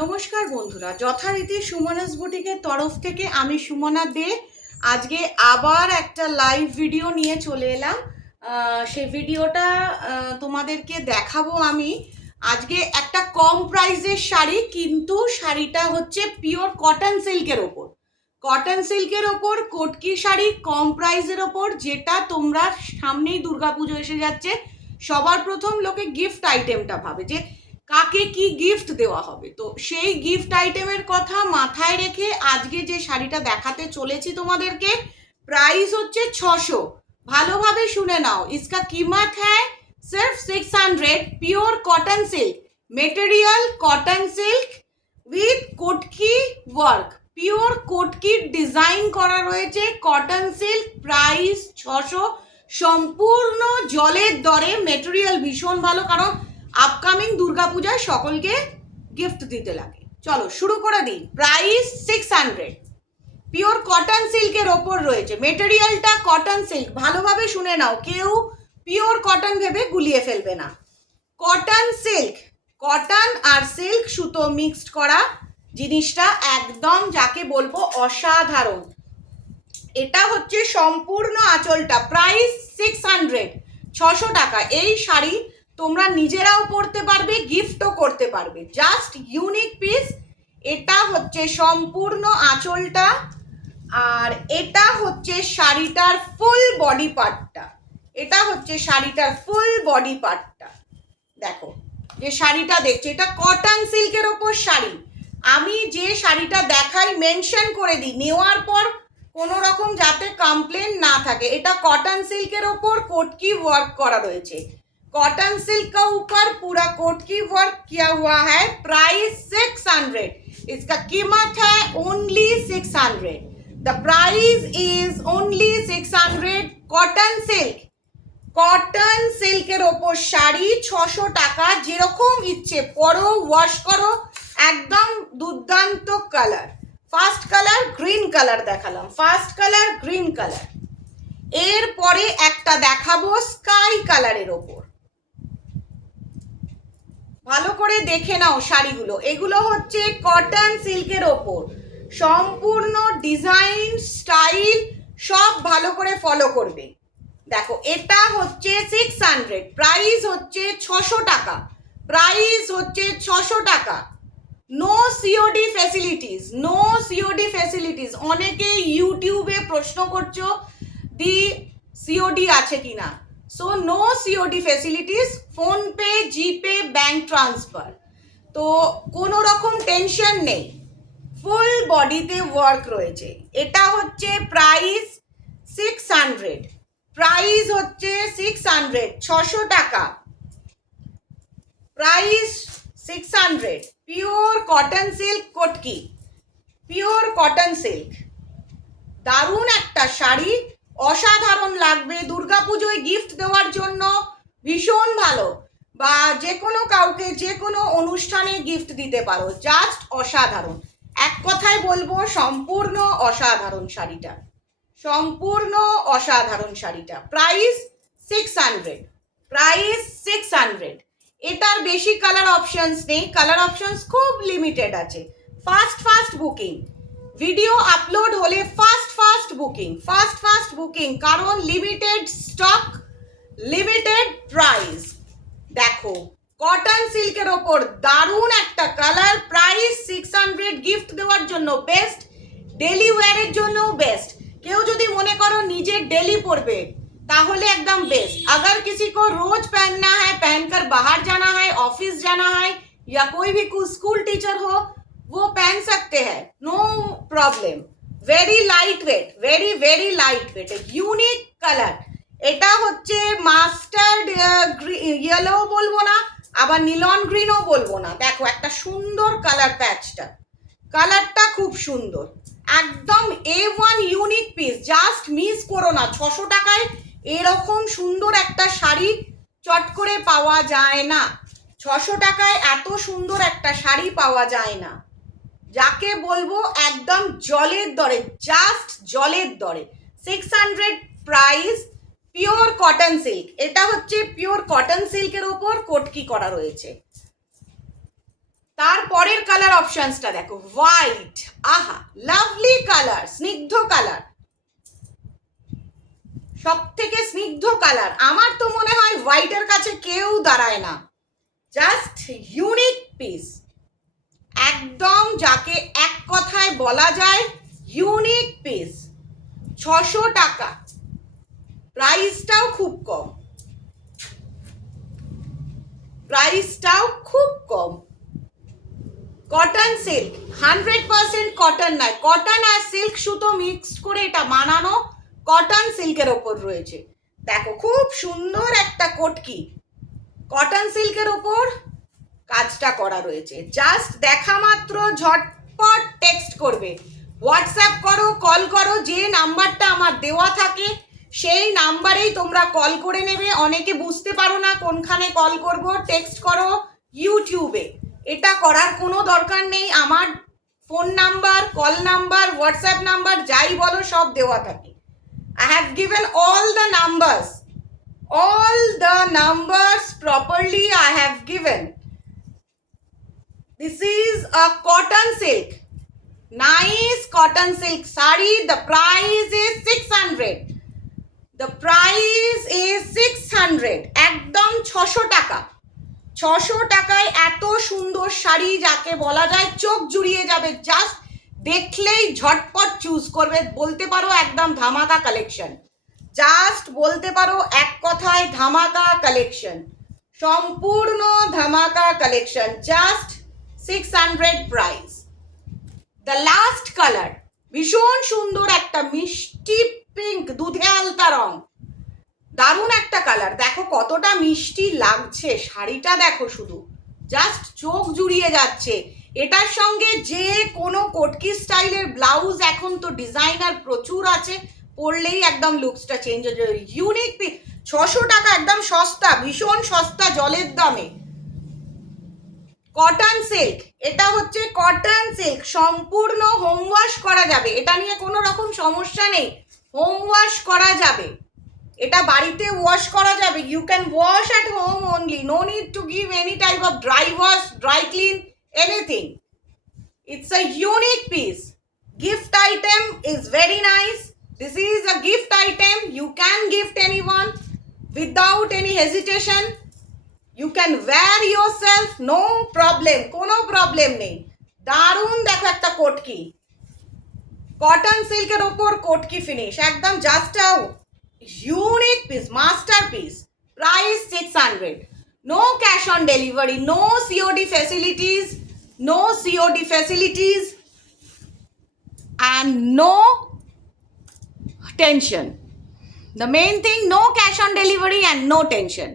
নমস্কার বন্ধুরা, যথারীতি সুমনাস বুটিকের তরফ থেকে আমি সুমনা দে আজকে আবার একটা লাইভ ভিডিও নিয়ে চলে এলাম। সেই ভিডিওটা তোমাদেরকে দেখাবো। আমি আজকে একটা কম প্রাইসের শাড়ি, কিন্তু শাড়িটা হচ্ছে পিওর কটন সিল্কের ওপর। কটন সিল্কের ওপর কটকি শাড়ি কম প্রাইসের ওপর, যেটা তোমরা সামনেই দুর্গাপুজো এসে যাচ্ছে, সবার প্রথম লোকে গিফট আইটেমটা ভাবে যে কাকে কি গিফট দেওয়া হবে। তো সেই গিফট আইটেমের কথা মাথায় রেখে আজকে যে শাড়িটা দেখাতে চলেছি তোমাদেরকে, প্রাইস হচ্ছে 600। ভালোভাবে শুনে নাও, इसका कीमत है सिर्फ 600। Pure cotton silk material, cotton silk with কোটকি ওয়ার্ক, পিওর কোটকির ডিজাইন করা রয়েছে। কটন সিল্ক, প্রাইস 600, সম্পূর্ণ জলের দরে। মেটেরিয়াল ভীষণ ভালো, কারণ আপকামিং দুর্গাপূজায় সকলকে গিফট দিতে লাগে। চলো শুরু করে দিই। প্রাইস 600, পিওর কটন সিল্কের ওপর রয়েছে। মেটেরিয়ালটা কটন সিল্ক, ভালোভাবে শুনে নাও, কেউ পিওর কটন ভেবে গুলিয়ে ফেলবে না। কটন সিল্ক, কটন আর সিল্ক সুতো মিক্সড করা জিনিসটা একদম যাকে বলবো অসাধারণ। এটা হচ্ছে সম্পূর্ণ আঁচলটা। প্রাইস 600, 600 টাকা। এই শাড়ি তোমরা নিজেরাও পরতে পারবে, গিফটও করতে পারবে। Just unique piece. এটা হচ্ছে সম্পূর্ণ আঁচলটা, আর এটা হচ্ছে শাড়িটার ফুল বডি পার্টটা। এটা হচ্ছে শাড়িটার ফুল বডি পার্টটা। দেখো যে শাড়িটা দেখছো, এটা কটন সিল্কের ওপর শাড়ি। আমি যে শাড়িটা দেখাই মেনশন করে দিই, নেওয়ার পর কোনো রকম যাতে কমপ্লেন না থাকে। এটা কটন सिल्कर ऊपर कोटकी वर्क करा रही। कॉटन सिल्क का ऊपर पूरा कोटकी वर्क किया हुआ है। प्राइस 600, इसका कीमत है only 600। The price is only 600। Cotton silk, cotton সিল্কের ওপর শাড়ি 600 টাকা। যেরকম ইচ্ছে পরো, ওয়াশ করো, একদম দুর্দান্ত colour. First colour green colour দেখালাম, ফার্স্ট কালার গ্রিন কালার। এরপরে একটা দেখাবো স্কাই কালারের ওপর। ভালো করে দেখে নাও শাড়িগুলো। এগুলো হচ্ছে কটন সিল্কের ওপর, সম্পূর্ণ ডিজাইন স্টাইল সব ভালো করে ফলো করবে। দেখো এটা হচ্ছে 600, প্রাইস হচ্ছে 600 টাকা। প্রাইস হচ্ছে 600 টাকা। No COD facilities, no COD facilities. অনেকে ইউটিউবে প্রশ্ন করছো দি সিওডি আছে কিনা। So no COD facilities, PhonePe, GPay, bank transfer. তো কোনো রকম টেনশন নেই, ফুল বডিতে ওয়ার্ক রয়েছে। এটা হচ্ছে প্রাইস 600, প্রাইস হচ্ছে 600, 600 টাকা। প্রাইস 600। পিওর কটন সিল্ক কোটকি, পিওর কটন সিল্ক। দারুণ একটা শাড়ি, অসাধারণ লাগবে দুর্গাপুজোয় গিফট দেওয়ার জন্য, ভীষণ ভালো। বা যে কোনো কাউকে যে কোনো অনুষ্ঠানে গিফট দিতে পারো। জাস্ট অসাধারণ, এক কথায় বলবো সম্পূর্ণ অসাধারণ শাড়িটা, সম্পূর্ণ অসাধারণ শাড়িটা। Price 600, price 600। এটার বেশি কালার অপশনস নেই, কালার অপশনস খুব লিমিটেড আছে। Fast fast booking, video upload হলে fast fast booking, fast fast booking, কারণ লিমিটেড স্টক, লিমিটেড প্রাইস। দেখো কটন সিল্কের ওপর দারুণ একটা কালার। প্রাইস 600, গিফট দেওয়ার জন্য বেস্ট, ডেলি ওয়্যারের জন্য বেস্ট। কেউ যদি মনে করো নিজের ডেলি পরবে তাহলে एकदम बेस्ट। अगर किसी को रोज पहनना है, पहनकर बाहर जाना है, ऑफिस जाना है, या कोई भी स्कूल टीचर हो वो पहन सकते हैं, no problem. Very light weight, very very light weight, unique colour. এটা হচ্ছে মাস্টার্ড ইয়েলো বলবো না, আবার নীলন গ্রিনও বলবো না। দেখো একটা সুন্দর কালার, প্যাচটা কালারটা খুব সুন্দর, একদম A1 unique piece. Just miss করো না, 600 টাকায় এরকম সুন্দর একটা শাড়ি চট করে পাওয়া যায় না। 600 টাকায় এত সুন্দর একটা শাড়ি পাওয়া যায় না, যাকে বলবো একদম জলের দরে, জাস্ট জলের দরে। 600 প্রাইস, পিওর কটন সিল্ক। এটা হচ্ছে পিওর কটন সিল্কের ওপর কোটকি করা রয়েছে। তারপর পরের কালার অপশনসটা দেখো, হোয়াইট, আহা লাভলি কালার, স্নিগ্ধ কালার, সব থেকে স্নিগ্ধ কালার। আমার তো মনে হয় হোয়াইটের কাছে কেউ দাঁড়ায় না, জাস্ট ইউনিক পিস, একদম যাকে এক কথায় বলা যায় ইউনিক পিস। 600 টাকা, প্রাইসটাও খুব কম, প্রাইসটাও খুব কম। কটন সিল্ক, 100% কটন নয়, কটন আর সিল্ক সুতো মিক্সড করে এটা বানানো, কটন সিল্কের ওপর রয়েছে। দেখো খুব সুন্দর একটা কটকি, কটন সিল্কের ওপর কাজটা করা রয়েছে। জাস্ট দেখা মাত্র ঝটপট টেক্সট করবে, হোয়াটসঅ্যাপ করো, কল করো, যে নাম্বারটা আমার দেওয়া থাকে সেই নাম্বারেই তোমরা কল করে নেবে। অনেকে বুঝতে পারো না কোনখানে কল করব, টেক্সট করো ইউটিউবে, এটা করার কোনো দরকার নেই। আমার phone number, call number, WhatsApp number যাই বলো সব দেওয়া থাকে। I have given all the numbers properly I have given. This is a cotton silk, nice cotton silk sari. The price is 600. The price is 600. একদম 600 টাকা। 600 টাকায় এত সুন্দর শাড়ি, যাকে বলা যায় চোখ জুড়িয়ে যাবে, জাস্ট দেখলেই ঝটপট চুজ করবে। বলতে পারো একদম ধামাকা কালেকশন, জাস্ট বলতে পারো এক কথায় ধামাকা কালেকশন, সম্পূর্ণ ধামাকা collection, just 600 price. The last colour, ভীষণ সুন্দর একটা মিষ্টি পিঙ্ক, দুধে আলতা রং, দারুণ একটা কালার। দেখো কতটা মিষ্টি লাগছে শাড়িটা, দেখো শুধু জাস্ট চোখ জুড়িয়ে যাচ্ছে। এটার সঙ্গে যে কোনো কটকি স্টাইলের ব্লাউজ এখন তো ডিজাইনার প্রচুর আছে, পরলেই একদম লুকসটা চেঞ্জ হয়ে যাবে। ইউনিক পিস, 600 টাকা, একদম সস্তা, ভীষণ সস্তা, জলের দামে। কটন সিল্ক, এটা হচ্ছে কটন সিল্ক, সম্পূর্ণ হোম ওয়াশ করা যাবে, এটা নিয়ে কোনো রকম সমস্যা নেই, হোম ওয়াশ করা যাবে, এটা বাড়িতে ওয়াশ করা যাবে। You can wash at home only, no need to give any type of dry wash, dry clean, anything. It's a unique piece. Gift item is very nice. This is a gift item. You can gift anyone without any hesitation. You can wear yourself, no problem. কোনো problem নেই। দারুণ দেখো একটা কোটকি, cotton সিল্কের ওপর কোটকি finish, একদম just a unique piece, masterpiece. Price 600. No cash on delivery, no COD facilities. No COD facilities and no tension. The main thing, no cash on delivery and no tension.